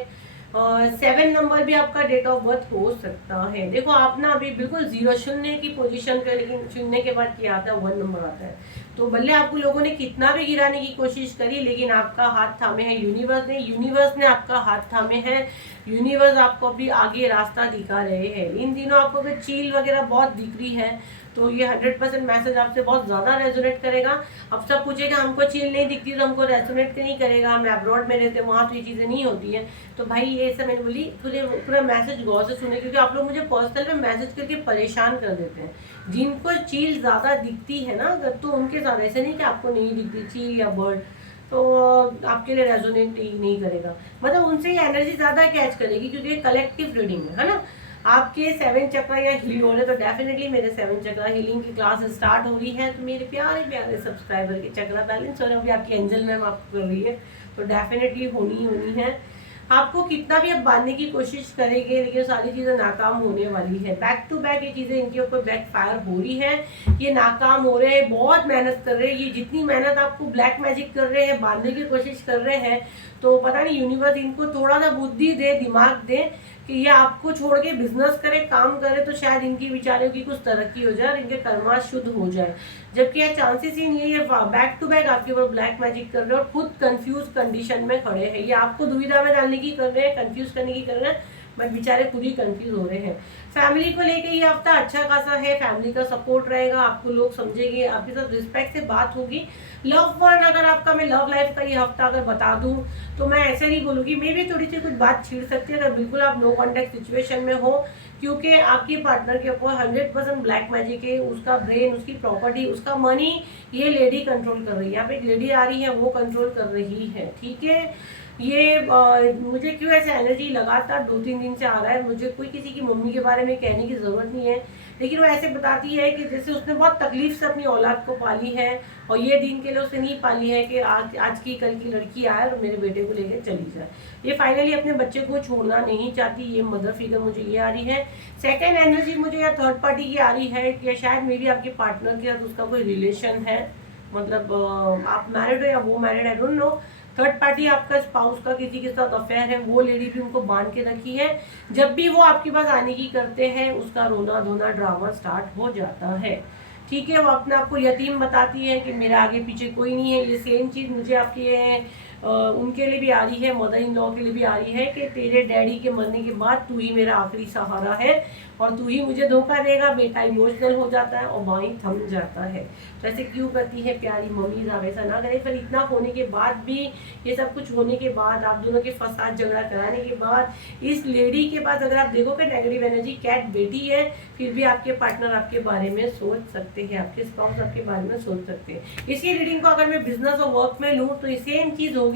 7 नंबर भी आपका डेट ऑफ बर्थ हो सकता है। देखो, आप ना अभी बिल्कुल 0 शून्य की पोजीशन पे, लेकिन शून्य के बाद क्या आता है, 1 नंबर आता है। तो भले आपको लोगों ने कितना भी गिराने की कोशिश करी, लेकिन आपका हाथ थामे है यूनिवर्स ने। यूनिवर्स ने आपका हाथ थामे है। यूनिवर्स आपको अभी आगे रास्ता दिखा रहे हैं। इन दिनों आपको अगर चील वगैरह बहुत दिख रही है, तो ये 100% मैसेज आपसे बहुत ज़्यादा रेजोनेट करेगा। अब सब पूछेगा हमको चील नहीं दिखती तो हमको रेजोनेट नहीं करेगा, हम अब्रॉड में रहते हैं, वहाँ तो ये चीज़ें नहीं होती हैं। तो भाई ये सब मैंने बोली, पूरा मैसेज गौर से सुने, क्योंकि आप लोग मुझे पर्सनल में मैसेज करके परेशान कर देते हैं। जिनको चील ज़्यादा दिखती है ना, तो उनके साथ ऐसे नहीं कि आपको नहीं दिखती चील या बर्ड, तो आपके लिए रेजोनेट नहीं करेगा। मतलब उनसे ये एनर्जी ज़्यादा कैच करेगी, क्योंकि कलेक्टिव रीडिंग है ना। आपके 7 चक्र या हील हो रहे, तो डेफिनेटली मेरे 7 चक्र हीलिंग की क्लास स्टार्ट हो रही है। तो मेरे प्यारे प्यारे सब्सक्राइबर के चक्र बैलेंस हो रहे, अभी आपकी एंजल मैम आपको कर रही है, तो डेफिनेटली होनी है। आपको कितना भी अब बांधने की कोशिश करेंगे, लेकिन सारी चीज़ें नाकाम होने वाली है। बैक टू बैक ये चीज़ें इनके ऊपर बैक फायर हो रही है, ये नाकाम हो रहे हैं, बहुत मेहनत कर रहे हैं। ये जितनी मेहनत आपको ब्लैक मैजिक कर रहे हैं, बांधने की कोशिश कर रहे हैं, तो पता नहीं यूनिवर्स इनको थोड़ा सा बुद्धि दे, दिमाग दे कि ये आपको छोड़ के बिजनेस करे, काम करे, तो शायद इनकी विचारों की कुछ तरक्की हो जाए और इनके कर्मा शुद्ध हो जाए। जबकि यह चांसेस ही नहीं है। ये बैक टू बैक आपके ऊपर ब्लैक मैजिक कर रहे हैं और खुद कंफ्यूज कंडीशन में खड़े हैं। ये आपको दुविधा में डालने की कर रहे हैं, कंफ्यूज करने की कर रहे हैं, बट बेचारे खुद ही कंफ्यूज हो रहे हैं। फैमिली को लेके ये हफ्ता अच्छा खासा है, फैमिली का सपोर्ट रहेगा, आपको लोग समझेंगे, आपके साथ रिस्पेक्ट से बात होगी। लव वन, अगर आपका मैं लव लाइफ का ये हफ्ता अगर बता दूं, तो मैं ऐसे नहीं बोलूँगी, मे भी थोड़ी सी कुछ बात छिड़ सकती है, अगर बिल्कुल आप नो कॉन्टेक्ट सिचुएशन में हो, क्योंकि आपके पार्टनर के ऊपर 100% ब्लैक मैजिक है। उसका ब्रेन, उसकी प्रॉपर्टी, उसका मनी, ये लेडी कंट्रोल कर रही है। यहाँ पे एक लेडी आ रही है, वो कंट्रोल कर रही है। ठीक है, ये मुझे क्यों ऐसा एनर्जी लगातार 2-3 दिन से आ रहा है। मुझे कोई किसी की मम्मी के बारे में कहने की ज़रूरत नहीं है, लेकिन वो ऐसे बताती है कि जैसे उसने बहुत तकलीफ से अपनी औलाद को पाली है और ये दिन के लिए उसने नहीं पाली है कि आज की कल की लड़की आए और मेरे बेटे को लेकर चली जाए। ये फाइनली अपने बच्चे को छोड़ना नहीं चाहती, ये मदर फिगर मुझे ये आ रही है। सेकेंड एनर्जी मुझे या थर्ड पार्टी की आ रही है कि शायद मे बी आपके पार्टनर के साथ उसका कोई रिलेशन है, मतलब आप मैरिड हो या वो married, I don't know. Third party आपका स्पाउस का किसी के साथ अफेयर है, वो लेडी भी उनको बांध के रखी है। जब भी वो आपके पास आने की करते हैं उसका रोना धोना ड्रामा स्टार्ट हो जाता है, ठीक है। वो अपने आप को यतीम बताती है कि मेरे आगे पीछे कोई नहीं है। ये सेम चीज़ मुझे आपके उनके लिए भी आ रही है, मदर इन लॉ के लिए भी आ रही है कि तेरे डैडी के मरने के बाद तू ही मेरा आखिरी सहारा है और तू ही मुझे धोखा देगा। बेटा इमोशनल हो जाता है और माई थम जाता है। तो ऐसे क्यों करती है प्यारी मम्मी, आप ऐसा ना करें। फिर इतना होने के बाद भी, ये सब कुछ होने के बाद, आप दोनों के फसाद झगड़ा कराने के बाद, इस लेडी के पास अगर आप देखो कि नेगेटिव एनर्जी कैट बेटी है, फिर भी आपके पार्टनर आपके बारे में सोच सकते हैं, आपके स्पाउस आपके बारे में सोच सकते हैं। इसी रीडिंग को अगर मैं बिजनेस और वर्क में लूँ तो सेम चीज़ होगी,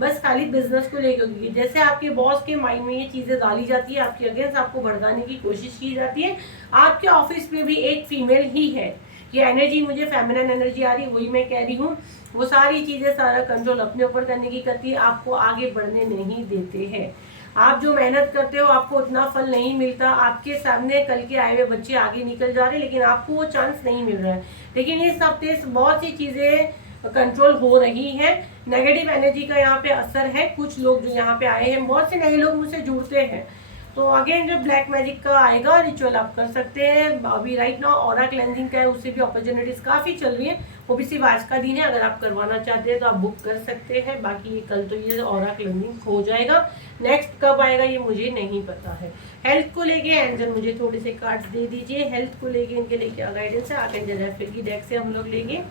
बस खाली बिजनेस को लेकर होगी। जैसे आपके बॉस के माइंड में ये चीज़ें डाली जाती है, आपके अगेंस्ट आपको भड़काने की कोशिश की जाती है, आपके ऑफिस में भी एक फीमेल ही है। ये एनर्जी मुझे फेमिनिन एनर्जी आ रही है, वही मैं कह रही हूँ। वो सारी चीज़ें सारा कंट्रोल अपने ऊपर करने की करती है, आपको आगे बढ़ने नहीं देते हैं। आप जो मेहनत करते हो आपको उतना फल नहीं मिलता। आपके सामने कल के आए हुए बच्चे आगे निकल जा रहे हैं, लेकिन आपको वो चांस नहीं मिल रहा है। लेकिन इस हफ्ते बहुत सी चीज़ें कंट्रोल हो रही है। नेगेटिव एनर्जी का यहाँ पे असर है। कुछ लोग जो यहाँ पे आए हैं, बहुत से नए लोग मुझसे जुड़ते हैं। तो अगेन जो ब्लैक मैजिक का आएगा रिचुअल आप कर सकते हैं। अभी राइट नाउ ऑरा क्लेंजिंग का है, उससे भी अपॉर्चुनिटीज काफ़ी चल रही है। वो भी सिर्फ आज का दिन है, अगर आप करवाना चाहते हैं तो आप बुक कर सकते हैं। बाकी ये कल तो ये ऑरा क्लेंजिंग हो जाएगा, नेक्स्ट कब आएगा ये मुझे नहीं पता है। हेल्थ को लेके एंजल मुझे थोड़े से कार्ड्स दे दीजिए। हेल्थ को लेके इनके लिए क्या गाइडेंस है, आर्कएंजल राफेल की डेक से हम लोग लेंगे।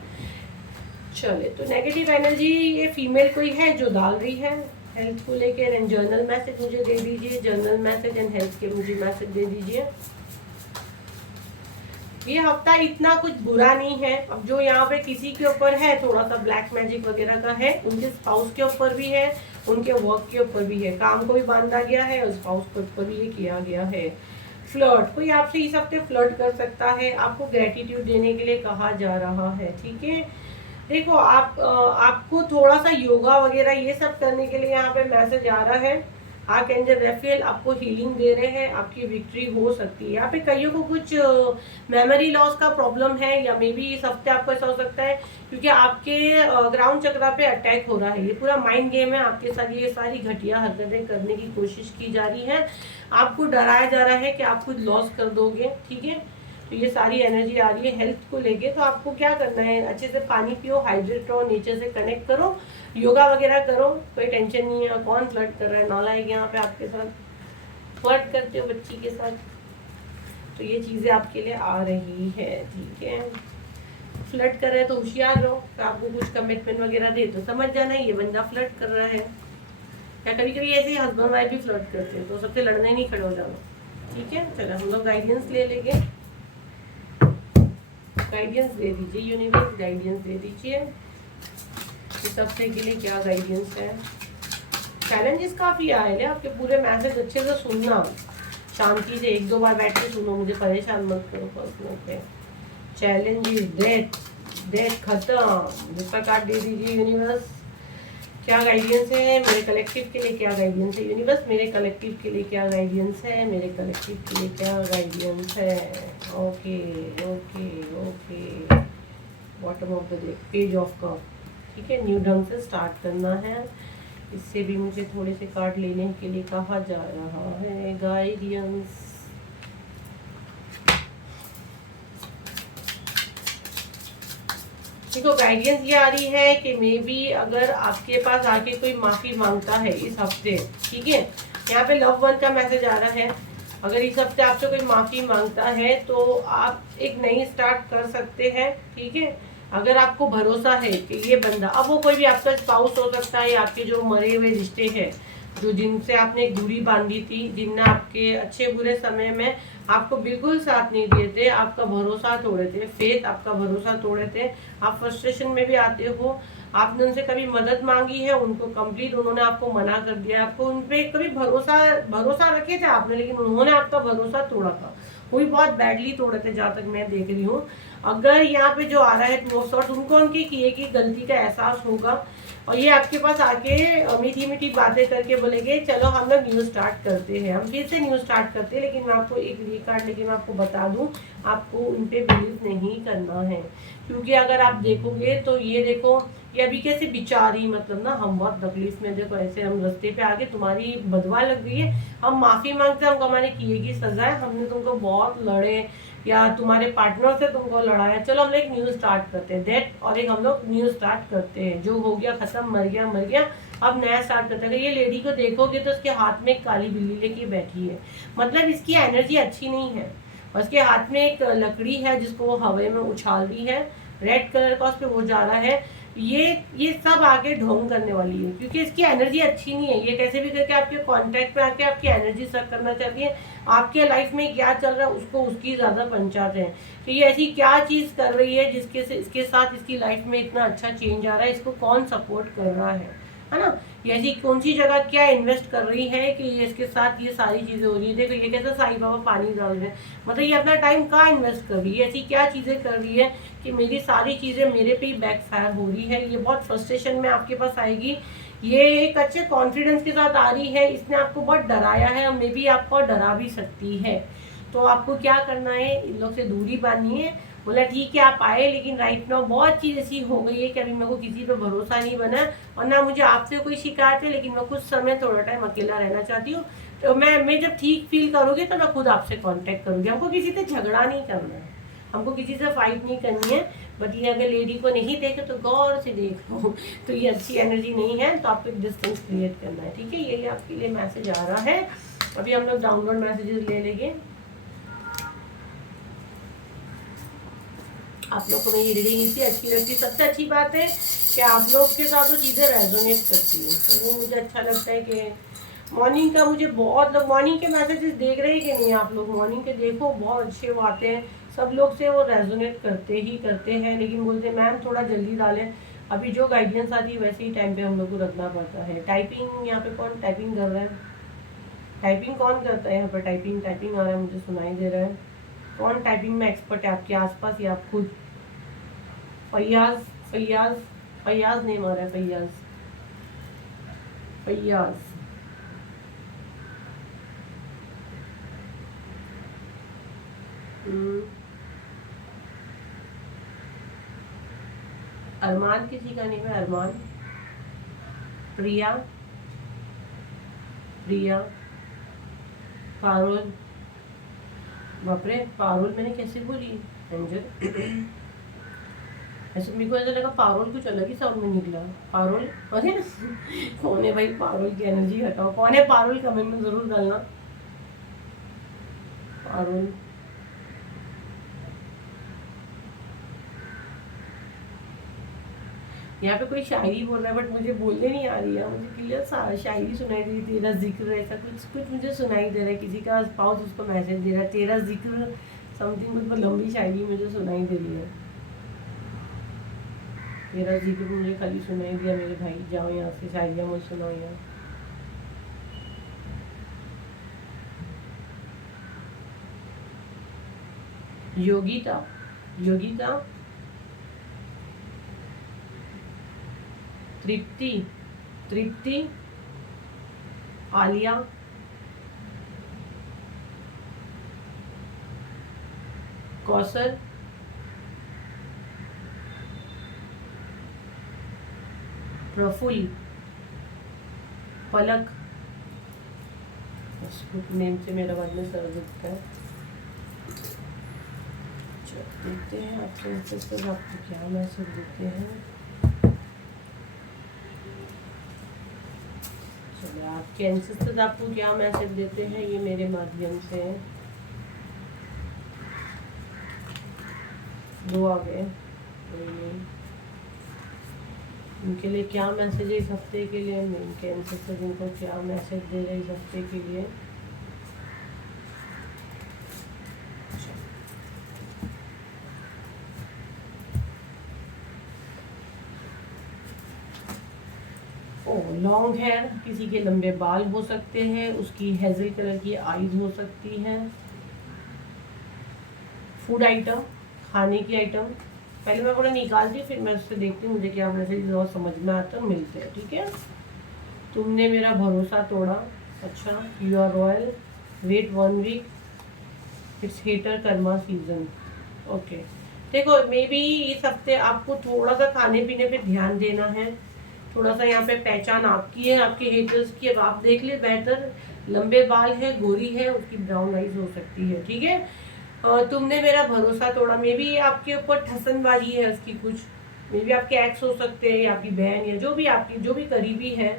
चले, तो नेगेटिव एनर्जी ये फीमेल कोई है जो डाल रही है हेल्थ को लेकर। एंड जर्नल मैसेज मुझे दे दीजिए, जर्नल मैसेज एंड हेल्थ के मुझे मैसेज दे दीजिए। ये हफ्ता इतना कुछ बुरा नहीं है। अब जो यहाँ पे किसी के ऊपर है थोड़ा सा ब्लैक मैजिक वगैरह का है, उनके स्पाउस के ऊपर भी है, उनके वर्क के ऊपर भी है, काम को भी बांधा गया है और स्पाउस के ऊपर भी ये किया गया है। फ्लर्ट, कोई आपसे इस हफ्ते फ्लर्ट कर सकता है, आपको ग्रेटिट्यूड देने के लिए कहा जा रहा है, ठीक है। देखो आपको थोड़ा सा योगा वगैरह ये सब करने के लिए यहाँ पे मैसेज आ रहा है। आर्कएंजल राफेल आपको हीलिंग दे रहे हैं, आपकी विक्ट्री हो सकती है। यहाँ पे कईयों को कुछ मेमोरी लॉस का प्रॉब्लम है, या मे बी इस हफ्ते आपको ऐसा हो सकता है क्योंकि आपके ग्राउंड चक्रा पे अटैक हो रहा है। ये पूरा माइंड गेम है, आपके साथ ये सारी घटिया हरकतें करने की कोशिश की जा रही है। आपको डराया जा रहा है कि आप कुछ लॉस कर दोगे, ठीक है। तो ये सारी एनर्जी आ रही है हेल्थ को लेके। तो आपको क्या करना है, अच्छे से पानी पियो, हाइड्रेट रहो, नेचर से कनेक्ट करो, योगा वगैरह करो, कोई टेंशन नहीं है। कौन फ्लर्ट कर रहा है, नालायक यहाँ पे आपके साथ फ्लर्ट करते हो बच्ची के साथ। तो ये चीज़ें आपके लिए आ रही है, ठीक है। फ्लर्ट कर रहे हैं तो होशियार रहो, तो आपको कुछ कमिटमेंट वगैरह दे तो समझ जाना ये बंदा फ्लर्ट कर रहा है। या कभी कभी ऐसे ही हस्बैंड वाइफ भी फ्लर्ट करते हैं, तो सबसे लड़ने नहीं खड़े हो जाना, ठीक है। चलो हम लोग गाइडेंस ले लेंगे। गाइडेंस दे दीजिए यूनिवर्स, गाइडेंस दे दीजिए इस हफ्ते के लिए क्या गाइडेंस है। चैलेंजेस काफ़ी आए हैं, आपके पूरे मैसेज अच्छे से सुनना, शांति से 1-2 बार बैठ के सुनो, मुझे परेशान मत करो पर्सनल पे। चैलेंजेस, डेथ, डेथ खत्म, जिसका कार्ड दे दीजिए यूनिवर्स। क्या गाइडेंस है मेरे कलेक्टिव के लिए, क्या गाइडेंस है यूनिवर्स मेरे कलेक्टिव के लिए, क्या गाइडेंस है मेरे कलेक्टिव के लिए, क्या गाइडेंस है। Okay okay okay, bottom of the deck, page of cup, ठीक है। न्यू ढंग से स्टार्ट करना है। इससे भी मुझे थोड़े से कार्ड लेने के लिए कहा जा रहा है। गाइडेंस, देखो गाइडेंस ये आ रही है कि मे बी अगर आपके पास आके कोई माफ़ी मांगता है इस हफ्ते, ठीक है। यहाँ पे लव वन का मैसेज आ रहा है। अगर इस हफ्ते आपसे कोई माफ़ी मांगता है तो आप एक नई स्टार्ट कर सकते हैं, ठीक है। अगर आपको भरोसा है कि ये बंदा, अब वो कोई भी आपका स्पाउस हो सकता है, या आपके जो मरे हुए रिश्ते हैं, जो जिनसे आपने एक दूरी बांधी थी, जिनने आपके अच्छे बुरे समय में आपको बिल्कुल साथ नहीं दिए थे, आपका भरोसा तोड़े थे, फेथ आपका भरोसा तोड़े थे, आप फ्रस्ट्रेशन में भी आते हो, आपने उनसे कभी मदद मांगी है, उनको कंप्लीट उन्होंने आपको मना कर दिया, आपको उन पे कभी भरोसा भरोसा रखे थे आपने, लेकिन उन्होंने आपका भरोसा तोड़ा था, वो भी बहुत बैडली तोड़े थे जहाँ तक मैं देख रही हूँ। अगर यहाँ पे जो आ रहा है टू ऑफ सॉर्ड्स, उनको उनकी किए की गलती का एहसास होगा और ये आपके पास आके मीठी मीठी बातें करके बोलेंगे चलो हम लोग न्यू स्टार्ट करते हैं, हम फिर से न्यू स्टार्ट करते हैं। लेकिन मैं आपको एक रीकार्ड लेके मैं आपको बता दूं, आपको उन पे बिलीव नहीं करना है, क्योंकि अगर आप देखोगे तो ये देखो ये अभी कैसे बिचारी, मतलब ना हम बहुत तकलीफ में, देखो ऐसे हम रास्ते पे आके तुम्हारी बदवा लग गई है, हम माफी मांगते हैं, हमको हमारे किए की सजा है, हमने तुमको बहुत लड़े या तुम्हारे पार्टनर से तुमको लड़ाया, चलो हम लोग एक न्यू स्टार्ट करते हैं दैट, और एक हम लोग न्यू स्टार्ट करते हैं, जो हो गया खत्म, मर गया मर गया, अब नया स्टार्ट करते हैं। ये लेडी को देखोगे तो उसके हाथ में एक काली बिल्ली लेके बैठी है, मतलब इसकी एनर्जी अच्छी नहीं है, उसके हाथ में एक लकड़ी है जिसको वो हवा में उछाल रही है, रेड कलर का, उस पर वो जा रहा है, ये सब आगे ढोंग करने वाली है, क्योंकि इसकी एनर्जी अच्छी नहीं है, ये कैसे भी करके आपके कांटेक्ट में आके आपकी एनर्जी सक करना चाहती है, आपके लाइफ में क्या चल रहा है उसको उसकी ज्यादा पंचायत है, तो ये ऐसी क्या चीज कर रही है जिसके से इसके साथ इसकी लाइफ में इतना अच्छा चेंज आ रहा है, इसको कौन सपोर्ट कर रहा है ना, ये ऐसी कौन सी जगह क्या इन्वेस्ट कर रही है कि इसके साथ ये सारी चीजें हो रही है। देखो ये कैसा साईं बाबा पानी डाल रहे हैं, मतलब ये अपना टाइम कहाँ इन्वेस्ट कर रही है, ऐसी क्या चीजें कर रही है कि मेरी सारी चीजें मेरे पे ही बैकफायर हो रही है, ये बहुत फ्रस्ट्रेशन में आपके पास आएगी, ये एक अच्छे कॉन्फिडेंस के साथ आ रही है, इसने आपको बहुत डराया है और मे बी आपको डरा भी सकती है, तो आपको क्या करना है, इन लोग से दूरी बांधनी है। बोला ठीक है आप आए, लेकिन राइट नाउ बहुत चीज़ ऐसी हो गई है कि अभी मेरे को किसी पे भरोसा नहीं बना और ना मुझे आपसे कोई शिकायत है, लेकिन मैं कुछ समय थोड़ा टाइम अकेला रहना चाहती हूँ, तो मैं जब ठीक फील करूँगी तो मैं खुद आपसे कांटेक्ट करूँगी, हमको किसी से झगड़ा नहीं करना है, हमको किसी से फाइट नहीं करनी है, बट ये अगर लेडी को नहीं देखे तो गौर से देख लो, तो ये अच्छी एनर्जी नहीं है, तो आपको एक डिस्टेंस क्रिएट करना है, ठीक है। ये आपके लिए मैसेज आ रहा है, अभी हम लोग डाउनलोड मैसेजेस ले लेंगे। आप लोग को मेरी रीडिंग इतनी अच्छी लगती है, सबसे अच्छी बात है कि आप लोग के साथ वो चीज़ें रेजोनेट करती है, तो वो मुझे अच्छा लगता है कि मॉर्निंग का मुझे बहुत लोग मॉर्निंग के मैसेजेस देख रहे हैं कि नहीं, आप लोग मॉर्निंग के देखो बहुत अच्छे वो आते हैं, सब लोग से वो रेजोनेट करते ही करते हैं, लेकिन बोलते हैं मैम थोड़ा जल्दी डालें, अभी जो गाइडेंस आती है वैसे ही टाइम पे हम लोग को रखना पड़ता है। टाइपिंग यहाँ पे कौन टाइपिंग कर रहा है, टाइपिंग कौन करता है यहाँ पर, टाइपिंग टाइपिंग आ रहा है, मुझे सुनाई दे रहा है, कौन टाइपिंग में एक्सपर्ट है आपके आसपास या आप खुद। फैयाज फैयाज फैयाज नेम आ रहा है, फैयाज फैयाज अरमान किसी का नेम है, अरमान, प्रिया, प्रिया, पारुल, बापरे पारुल मैंने कैसे बोली, एंजल ऐसे मेरे को ऐसा लगा पारुल कुछ अलग ही साउंड में निकला, पारुल अरे कौन है भाई, पारुल की एनर्जी हटाओ, कौन है पारुल, कमेंट में जरूर डालना, पारुल यहाँ पे कोई शायरी बोल रहा है बट मुझे बोलने नहीं आ रही है, मुझे क्लियर शायरी सुनाई दे रही, तेरा जिक्र ऐसा कुछ कुछ मुझे सुनाई दे रहा है, किसी का स्पाउस उसको मैसेज दे रहा है तेरा जिक्र समथिंग, कुछ लंबी शायरी मुझे सुनाई दे रही है, तेरा जिक्र मुझे खाली सुनाई दिया, मेरे भाई जाओ यहाँ से, शायरियाँ मुझे सुनाओ यहाँ। योगिता, योगिता, तृप्ति, तृप्ति, आलिया, कौशल, प्रफुल्ल, पलक, नेम से मेरा बाद में सर दुखता है, देखते हैं आपके मैसेज आपको क्या मैसेज देते हैं, चलो आपके एंसेस्टर्स आपको क्या मैसेज देते हैं ये मेरे माध्यम से, दो आ गए, उनके लिए क्या मैसेज है इस हफ्ते के लिए, इनके एंसेस्टर्स इनको क्या मैसेज दे रहे हैं इस हफ्ते के लिए। लॉन्ग हेयर, किसी के लंबे बाल हो सकते हैं, उसकी हेजल कलर की आईज हो सकती हैं। फूड आइटम, खाने की आइटम, पहले मैं पूरा निकालती हूँ फिर मैं उससे देखती हूँ मुझे क्या मैसेज और समझ में आता मिलते हैं। ठीक है, तुमने मेरा भरोसा तोड़ा, अच्छा, you are royal, wait 1 week, it's hater karma season. Okay, देखो मे बी इस हफ्ते आपको थोड़ा सा खाने पीने पे ध्यान देना है, थोड़ा सा यहाँ पे पहचान आपकी है, आपके हेटर्स की। अब आप देख ले बेहतर, लंबे बाल है, गोरी है, उसकी ब्राउन आइज हो सकती है। ठीक है, तुमने मेरा भरोसा तोड़ा, मे बी आपके ऊपर ठसनबाजी है उसकी कुछ, मे बी आपके एक्स हो सकते हैं या आपकी बहन या जो भी आपकी जो भी करीबी है,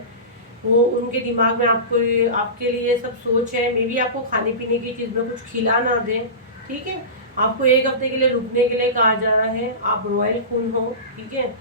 वो उनके दिमाग में आपको आपके लिए सब सोच है। मे बी आपको खाने पीने की चीज़ में कुछ खिला ना दें। ठीक है, आपको 1 हफ्ते के लिए रुकने के लिए कहा जा रहा है, आप रॉयल खून हो। ठीक है,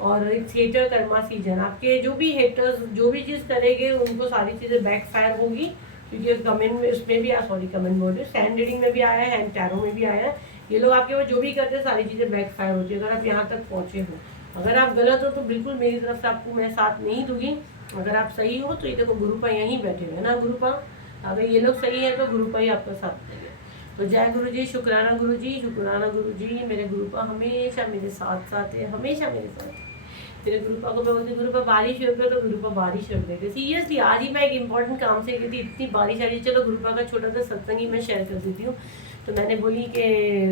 और एक हेटर कर्मा सीजन, आपके जो भी हेटर्स जो भी चीज़ करेंगे उनको सारी चीज़ें बैक फायर होगी, क्योंकि कमेंट में उसमें भी सॉरी कमेंट बोल रहे सैंड रीडिंग में भी आया है एंड टैरो में भी आया है, ये लोग आपके वो जो भी करते हैं सारी चीज़ें बैक फायर होती है। अगर आप यहाँ तक पहुँचे हो, अगर आप गलत हो तो बिल्कुल मेरी तरफ से आपको मैं साथ नहीं दूंगी, अगर आप सही हो तो ये देखो गुरुपा यहीं बैठे हुए ना, गुरुपा अगर ये लोग सही है तो गुरुपा ही आपका साथ देंगे। तो जय गुरु जी, शुक्राना गुरु जी, शुक्राना गुरु जी, मेरे गुरुपा हमेशा मेरे साथ साथ है, हमेशा मेरे साथ। मेरे गुरुपा को मैं बोलती गुरुपा बारिश हो गई, तो गुरुपा बारिश हो गई। सीरियसली आज ही मैं एक इंपॉर्टेंट काम से गई थी, इतनी बारिश आ रही, चलो गुरुपा का छोटा सा सत्संग ही मैं शेयर कर देती हूँ। तो मैंने बोली कि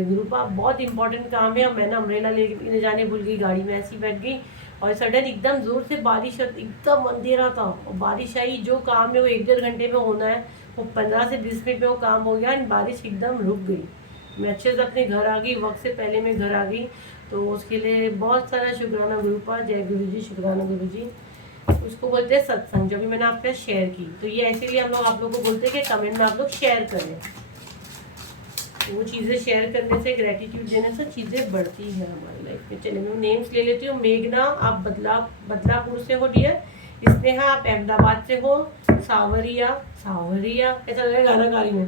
गुरुपा बहुत इंपॉर्टेंट काम है, मैं ना अम्ब्रेला लेके जाने भूल गई, गाड़ी में ऐसी बैठ गई और सडन एकदम जोर से बारिश, एकदम अंधेरा था और बारिश आई। जो काम है वो 1-1.5 घंटे में होना है, वो 15 से 20 मिनट में वो काम हो गया एंड बारिश एकदम रुक गई। मैं अच्छे से अपने घर आ गई, वक्त से पहले मैं घर आ गई, तो उसके लिए बहुत सारा शुक्राना गुरुपा। जय गुरु जी, शुक्राना गुरु जी। उसको बोलते हैं सत्संग, जो भी मैंने आपके साथ शेयर की, तो ये इसीलिए हम लोग आप लोग को बोलते हैं कि कमेंट में आप लोग शेयर करें। वो चीज़ें शेयर करने से, ग्रेटिट्यूड देने से चीज़ें बढ़ती है हमारी लाइफ में। चलिए मैं नेम्स ले लेती हूँ। मेघना आप बदलापुर से हो डियर, स्नेहा आप अहमदाबाद से हो, सावरिया सावरिया ऐसा लगा गाना गा रही हूँ,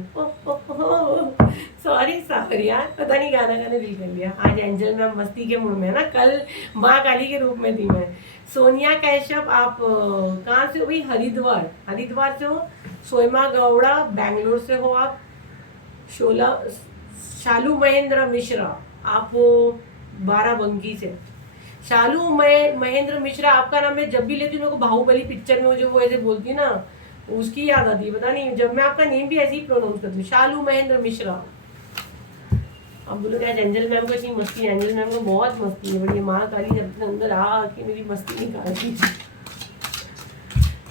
सॉरी सावरिया, पता नहीं गाना गाने दिल कर लिया। आज एंजल मैम मस्ती के मूड में है ना, कल माँ काली के रूप में थी मैं। सोनिया कैशप आप कहाँ से हो भाई? हरिद्वार, हरिद्वार से हो। सोयमा गौड़ा बैंगलोर से हो आप। शालू महेंद्र मिश्रा आप हो बाराबंकी से। शालू महेंद्र मिश्रा आपका नाम मैं जब भी लेती हूँ मेरे को बाहुबली पिक्चर में जो वो ऐसे बोलती है ना, उसकी याद आती है, पता नहीं जब मैं आपका नेम भी ऐसे ही प्रोनाउंस करती हूँ, शालू महेंद्र मिश्रा। अब बोलो क्या एंजल मैम को इतनी मस्ती है, एंजल मैम को बहुत मस्ती है, बड़ी माँ काली जब अपने अंदर आके मेरी मस्ती निकालती।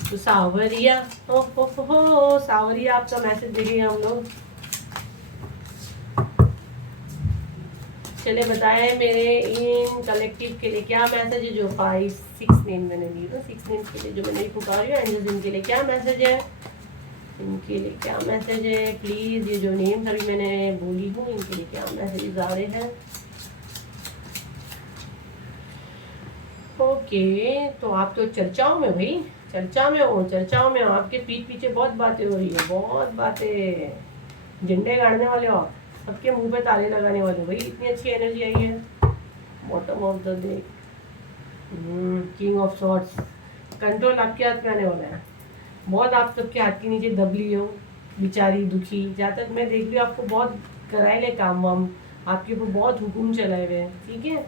तो सावरिया, हो सावरिया आपका मैसेज देखेंगे हम लोग। चले बताए मेरे इन कलेक्टिव के लिए क्या मैसेज है, जो 5-6 नेम मैंने दी, तो 6 नेम के लिए जो मैंने पुकार रही हूँ एंजल्स, इनके लिए क्या मैसेज है, इनके लिए क्या मैसेज है प्लीज। ये जो नेम अभी मैंने बोली हूँ इनके लिए क्या मैसेज आ रहे हैं। ओके, तो आप तो चर्चाओं में भाई, चर्चा में हो, चर्चाओं में हो, आपके पीठ पीछे बहुत बातें हो रही है, बहुत बातें, झंडे गाड़ने वाले हो आप, सबके मुंह पे ताले लगाने वाले भाई, इतनी अच्छी एनर्जी आई है। Bottom of the day, king of swords, control आपके हाथ में आने वाला है। बहुत आप सबके हाथ के नीचे दबली हो, बेचारी दुखी, जहाँ तक मैं देख रही हूँ आपको बहुत कराए ले काम वाम, आपके ऊपर बहुत हुक्म चलाए हुए हैं। ठीक है,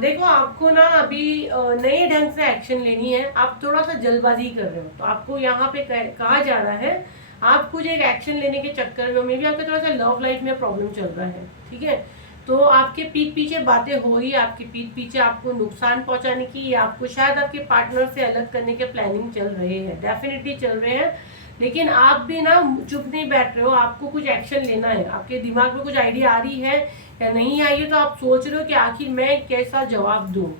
देखो आपको ना अभी नए ढंग से एक्शन लेनी है, आप थोड़ा सा जल्दबाजी कर रहे हो, तो आपको यहाँ पे कहा जा रहा है आप कुछ एक एक्शन लेने के चक्कर में, मे बी आपके थोड़ा सा लव लाइफ में प्रॉब्लम चल रहा है। ठीक है, तो आपके पीठ पीछे बातें हो रही है, आपके पीठ पीछे आपको नुकसान पहुंचाने की, या आपको शायद आपके पार्टनर से अलग करने के प्लानिंग चल रहे हैं, डेफिनेटली चल रहे हैं। लेकिन आप भी ना चुप नहीं बैठ रहे हो, आपको कुछ एक्शन लेना है, आपके दिमाग में कुछ आइडिया आ रही है या नहीं आई है, तो आप सोच रहे हो कि आखिर मैं कैसा जवाब दूं,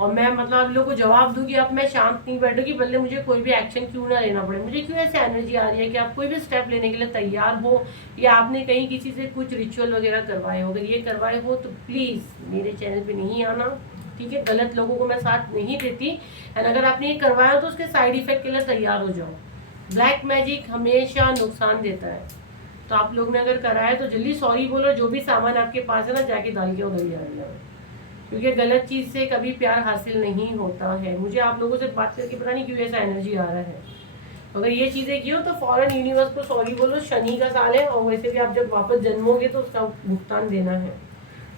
और मैं मतलब आप लोगों को जवाब दूंगी, अब मैं शांत नहीं बैठूंगी, बल्कि मुझे कोई भी एक्शन क्यों ना लेना पड़े। मुझे क्यों ऐसे एनर्जी आ रही है कि आप कोई भी स्टेप लेने के लिए तैयार हो, या आपने कहीं किसी से कुछ रिचुअल वगैरह करवाए हो, अगर ये करवाए हो तो प्लीज़ मेरे चैनल पे नहीं आना। ठीक है, गलत लोगों को मैं साथ नहीं देती, एंड अगर आपने ये करवाया हो तो उसके साइड इफेक्ट के लिए तैयार हो जाओ। ब्लैक मैजिक हमेशा नुकसान देता है, तो आप लोग ने अगर कराया तो जल्दी सॉरी बोलो, जो भी सामान आपके पास है ना जाके डाल के उधर ही आ जाओ। क्योंकि गलत चीज़ से कभी प्यार हासिल नहीं होता है। मुझे आप लोगों से बात करके पता नहीं क्यों ऐसा एनर्जी आ रहा है। अगर ये चीज़ें की हो तो फौरन यूनिवर्स को सॉरी बोलो, शनि का साल है और वैसे भी आप जब वापस जन्मोगे तो उसका भुगतान देना है।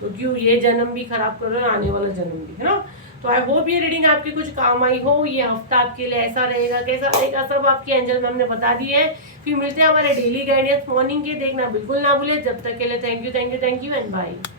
तो क्यों ये जन्म भी खराब कर रहे हो, आने वाला जन्म भी, है ना। तो आई होप ये रीडिंग आपकी कुछ काम आई हो। ये हफ्ता आपके लिए ऐसा रहेगा, कैसा रहेगा, सब आपकी एंजल मैम ने बता दी है। फिर मिलते हैं हमारे डेली गाइडेंस मॉर्निंग के। देखना बिल्कुल ना भूले। जब तक के लिए थैंक यू एंड बाय।